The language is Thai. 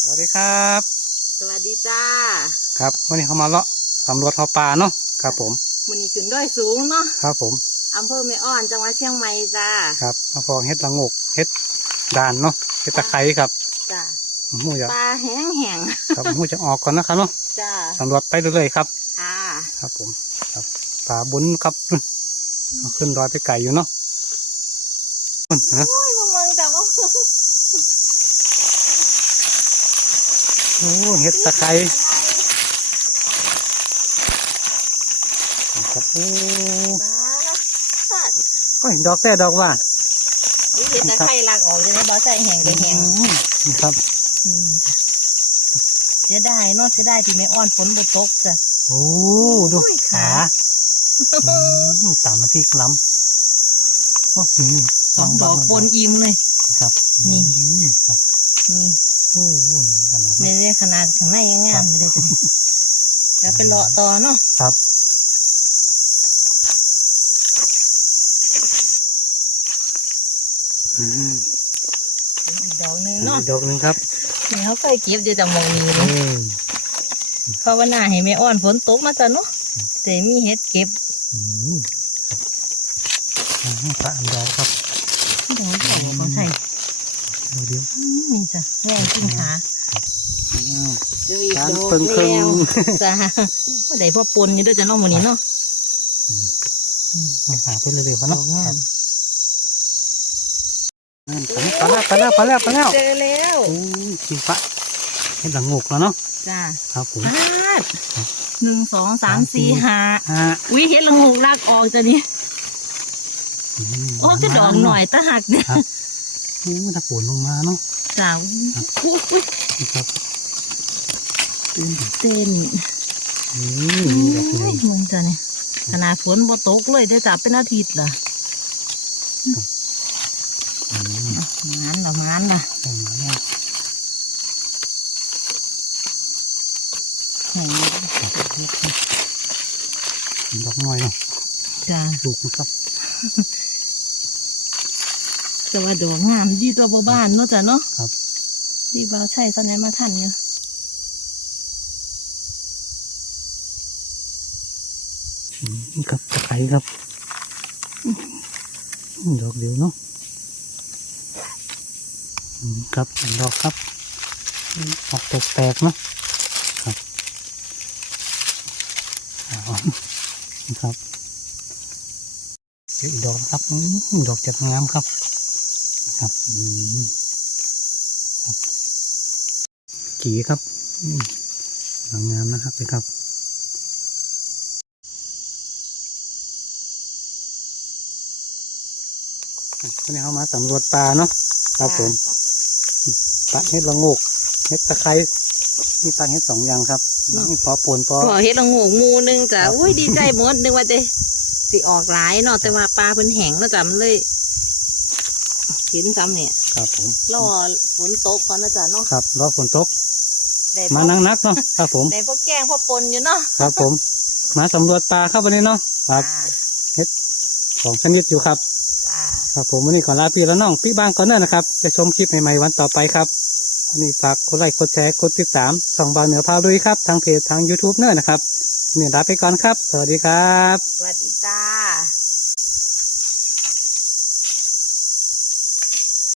สวัสดีครับ สวัสดีจ้า ครับวันนี้เขามาเลาะสำรวจหอปลาเนาะครับ ผมมันนี้ขึ้นด้อยสูงเนาะครับ ผมอำเภอแม่อ้อนจังหวัดเชียงใหม่จ้าครับมาฟองเฮ็ดละงกเฮ็ดด่านเนาะเฮ็ดตะไคร้ครับจ้าหมูจะปลาแห้งแห้งครับหมูจะออกก่อนนะครับเนาะจ้าสำรวจไปเรื่อยๆครับค่ะครับ ผมครับปลาบุญครับเอาขึ้นดอยไปไก่อยู่เนาะนู่นนะ โอ้ยพวกมึงจ้าว่า โอ้เฮ็ดตะไคร้ครับโอ้ปลาสัตว์โอ้ยดอกแต่ดอกว่านี่เห็นตะไคร่ลากออกเลยนะบ่ใส่แห้งก็แห้งอืมครับอืมเสียดายเนาะเสียดายที่แม่อ้อนฝนบ่ตกจ้ะโอ้ดูโอ้ยขาขาอืมตามน้ำพริกล้ำโอ้นี่สองดอกปนอิ่มเลยครับ นี่ ต่อเนาะครับอืมอีกดอกหนึงอีเนาะกดอกหนึ่งครับนี่เขาเคยเก็บอยู่จากหมองนี้เลเอยอภาวนาให้แม่อ้อนฝนตกมาจ้ะเนาะแต่มีเห็ดเก็บอืมอ่าพระอันดอกครับเดี๋ยวเดี๋ยวเขาใส่เดี๋ยวเดี๋ยวอืมนี่จ้ะแม่กินขาอ้าวเจออี กการดอกเพิ่งครึ่งแล้วจ้ะว่าได้พ่อปนอยู่ด้วยจ้ะเน้องมื้อนี้เนาะหาไปเรื่อยๆพอดเนาะอกงามนั่นไปแล้วไปแล้วไปแล้วไปแล้วเจอแล้วโอ้ยสีฟ้าเห็นหลังงกแล้วเนาะจ้ะครับผมพลาดหนึ่งสองสามสี่ห้าฮะอุ้ยเห็ดละงูลากออกจ้ะนี่มโอ้จะดอกหน่อยตะหักเนี่ยโอ้ถ้าฝนลงมาเนาะจ้ะอุ้ยอุ้ยนี่ครับ ตื่นเต้นอืมแบบนี้มึงจ้ะเนี่ยขนาดฝนบ่ตกเลยได้อจ้ะเป็นอาทิตย์ล่ะอืมมันละมันละแบบนี้แห้งดอกน้อยเนาะจ้ะลูกนะครับแต่ว่าดอกงามดีตัวบ่บ้านเนาะจ้ะเนาะครับดีบ่าวใช่ตอนนี้มาทันอยู่อืม ครับตะไคร้ครับดอกเดียวเนาะครับดอกครับ ออกแปลกๆเนาะครับครับเจออีกดอกครับดอกจัดงามครับครับครับ กี่ครับอืมดอกงามนะครับเลยครับ วันนี้เขามาสำรวจปลาเนาะครับผมปลาเห็ดละโงกเห็ดตะไคร้มีปลาเห็ดสองอย่างครับนี่ปอปนปอพอเฮ็ดละโงูหมูหนึงจ้ะครับอุ้ยดีใจหมดนึกว่าจะสิออกหลายเนาะแต่ว่าปลาเพิ่นแห้งเนาะจ้ะมันเลยเห็นซ้ำเนี่ยครับผมรอฝนตกก่อนนะจ้ะเนาะครับรอฝนตกได้มาพอนั่งนักเนาะครับผมได้พวกแกงพวกปนอยู่เนาะครับผม มาสำรวจปลาครับวันนี้เนาะครับจ้าสองชนิดอยู่ครับจ้า ครับผมวันนี้ขอลาพี่แล้วน้องพี่บ้างก่อนเนอะนะครับจะชมคลิปใหม่ๆวันต่อไปครับวันนี้ฝากกดไลค์กดแชร์กดติดตามส่องบางเหนือพาลุยครับทางเพจทาง YouTube เนอะนะครับเนี่ยลาไปก่อนครับ สวัสดีครับ สวัสดีจ้า